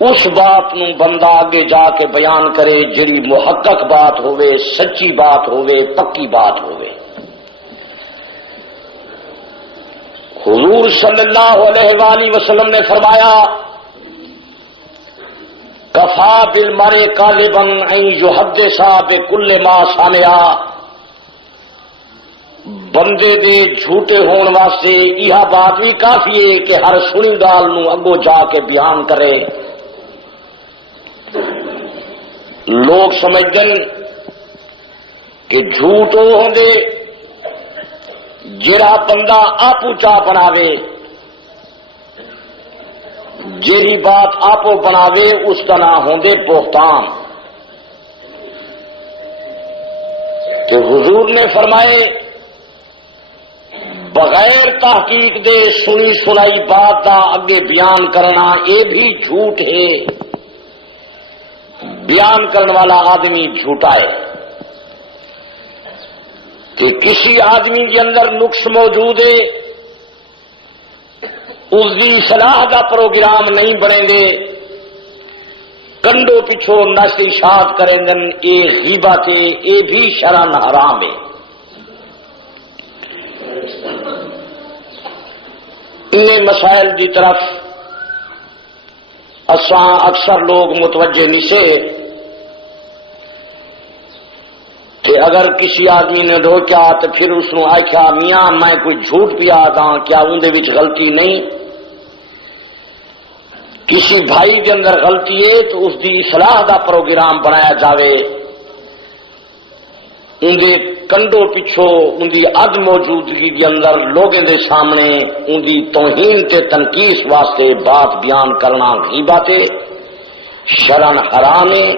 اس بات نو بندہ آگے جا کے بیان کرے جڑی محقق بات ہوئے، سچی بات ہوئے، پکی بات ہوئے۔ حضور صلی اللہ علیہ وآلہ وسلم نے فرمایا کفا بالمرء کاذبا ان یحدث بکل ما سمع، بندے دے جھوٹے ہون واسطے یہ بات بھی کافی ہے کہ ہر سنی گال نو اگو جا کے بیان کرے۔ لوگ سمجھدن کہ جھوٹ وہ ہوندے جڑا بندہ آپو چاہ بناوے، جیڑی بات آپو بناوے اس کا نام ہوندے بہتان۔ کہ حضور نے فرمائے بغیر تحقیق دے سنی سنائی بات دا اگے بیان کرنا یہ بھی جھوٹ ہے، بیان کرنے والا آدمی جھوٹا ہے۔ کہ کسی آدمی کے اندر نقص موجود ہے، اس دی اصلاح کا پروگرام نہیں بنے گے، کنڈو پچھو نشریات کریں دن، یہ غیبت ہے، یہ بھی شرعاً حرام ہے۔ ان مسائل کی طرف اکثر لوگ متوجہ نہیں سے کہ اگر کسی آدمی نے روکیا تو پھر اس نے آخیا میاں میں کوئی جھوٹ پیا دا، کیا اندے وچ غلطی نہیں؟ کسی بھائی کے اندر غلطی ہے تو اس دی اصلاح دا پروگرام بنایا جاوے، اندے کنڈو پچھو اندی عدم موجودگی کے اندر لوگوں دے سامنے اندی توہین تے تنقیص واسطے بات بیان کرنا غیبت ہے، شرعاً حرام ہے۔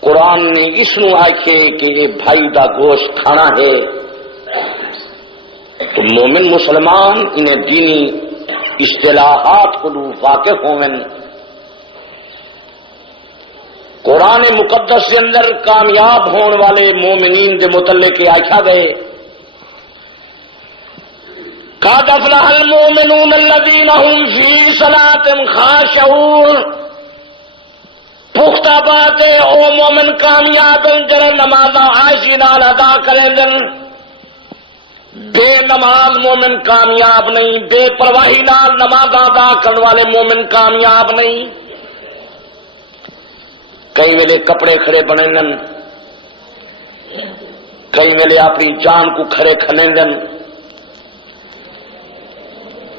قرآن نے اس نو آکھے کہ یہ بھائی دا گوشت کھانا ہے، تو مومن مسلمان انہیں دینی اصطلاحات کو واقف ہوئن۔ قرآن مقدس کے اندر کامیاب ہونے والے مومنین کے متعلق آکھا گئے قد افلح المؤمنون الذین هم فی صلاتهم خاشعون، پختہ بات ہے او مومن کامیاب ہیں جڑے نماز عائشی نال ادا کریں دن۔ بے نماز مومن کامیاب نہیں، بے پرواہی نال نماز ادا کرنے والے مومن کامیاب نہیں۔ کئی ویلے کپڑے کھڑے بنے دن، کئی ویلے اپنی جان کو کھڑے کھنے دن،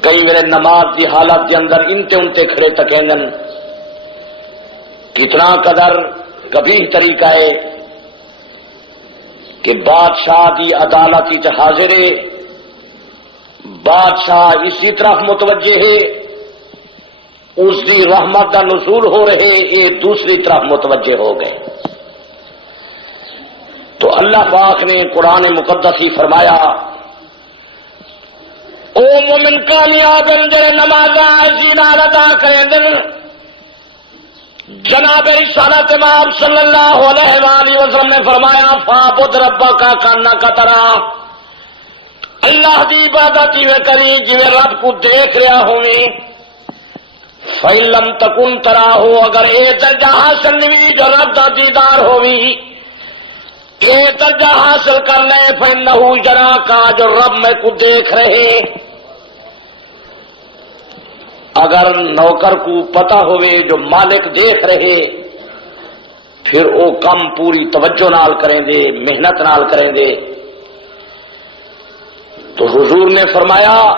کئی ویلے نماز کی حالت کے اندر انتے انتے کھڑے تکیں دن۔ کتنا قدر کبھی طریقہ ہے کہ بادشاہ دی عدالت حاضر ہے، بادشاہ اسی طرف متوجہ ہے، اس دی رحمت دا نزول ہو رہے، یہ دوسری طرف متوجہ ہو گئے۔ تو اللہ پاک نے قرآن مقدس ہی فرمایا او مومن کامیاب جڑے نماز عائشی نال ادا کریں دن۔ جناب رسالت امام صلی اللہ علیہ وآلہ وسلم نے فرمایا فاعبد ربک کانک تراہ، اللہ دی عبادت جویں کری جویں رب کو دیکھ رہا ہوئیں۔ فَإِن لَّمْ تَكُن تَرَاهُ، اگر اے درجہ حاصل نہیں جو رب دا دیدار ہوئی، اے درجہ حاصل کر لے فَإِنَّهُ يَرَاكَ، جو رب میں کو دیکھ رہے۔ اگر نوکر کو پتہ ہوئے جو مالک دیکھ رہے، پھر وہ کم پوری توجہ نال کریں دے، محنت نال کریں دے۔ تو حضور نے فرمایا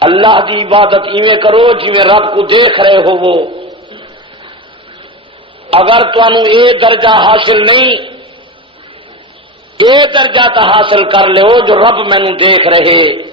اللہ دی عبادت ایویں کرو جویں رب کو دیکھ رہے ہو وہ۔ اگر تانوں اے درجہ حاصل نہیں، اے درجہ تا حاصل کر لو جو رب مینوں دیکھ رہے۔